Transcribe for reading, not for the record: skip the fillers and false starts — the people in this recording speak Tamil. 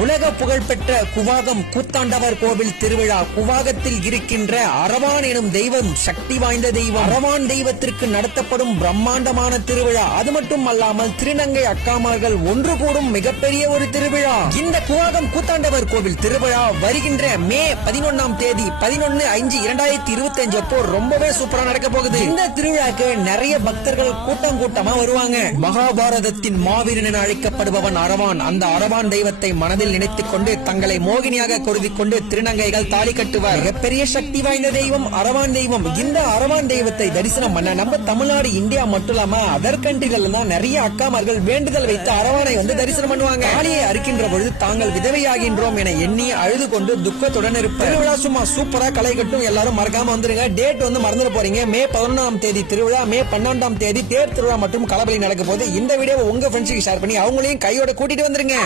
உலக புகழ்பெற்ற குவாகம் கூத்தாண்டவர் கோவில் திருவிழா. குவாகத்தில் இருக்கின்ற அரவான் எனும் தெய்வம் சக்தி வாய்ந்த தெய்வம். அரவான் தெய்வத்திற்கு நடத்தப்படும் பிரம்மாண்டமான திருவிழா. அது மட்டும் அல்லாமல் திருநங்கை அக்காமார்கள் ஒன்று கூடும் மிகப்பெரிய ஒரு திருவிழா. இந்த குவாகம் கூத்தாண்டவர் கோவில் திருவிழா வருகின்ற மே 11ஆம் தேதி 11/5/2025 அப்போ ரொம்பவே சூப்பரா நடக்க போகுது. இந்த திருவிழாக்கு நிறைய பக்தர்கள் கூட்டமா வருவாங்க. மகாபாரதத்தின் மாவீரன் என அழைக்கப்படுபவன் அரவான். அந்த அரவான் தெய்வத்தை மனதில் நினைத்துக் கொண்டு தங்களை மோகினியாக கருதி கொண்டு திருநங்கைகள் தாலி கட்டுவார். மிகப்பெரிய சக்தி வாய்ந்த தெய்வம் அரவான் தெய்வம். இந்த அரவான் தெய்வத்தை தரிசனம் பண்ண நம்ம தமிழ்நாடு, இந்தியா மட்டும் இல்லாம அதர் கண்ட்ரிகள் தான் நிறைய அக்காமார்கள் வேண்டுதல் வைத்து அரவானை தரிசனம் பண்ணுவாங்க. தாலியை அறுக்கின்ற பொழுது தாங்கள் விதவையாகின்றோம் என எண்ணி அழுது கொண்டு துக்கத்துடன் இருப்பார். திருவிழா சும்மா சூப்பரா களை கட்டும். எல்லாரும் மறக்காம வந்துருங்க. டேட் மறந்துட போறீங்க. மே 11ஆம் தேதி திருவிழா, மே 12ஆம் தேதி தேர் திருவிழா மற்றும் களபலி நடக்க போது. இந்த வீடியோ உங்க ஃப்ரெண்ட்ஸுக்கு ஷேர் பண்ணி அவங்களையும் கையோட கூட்டிட்டு வந்துருங்க.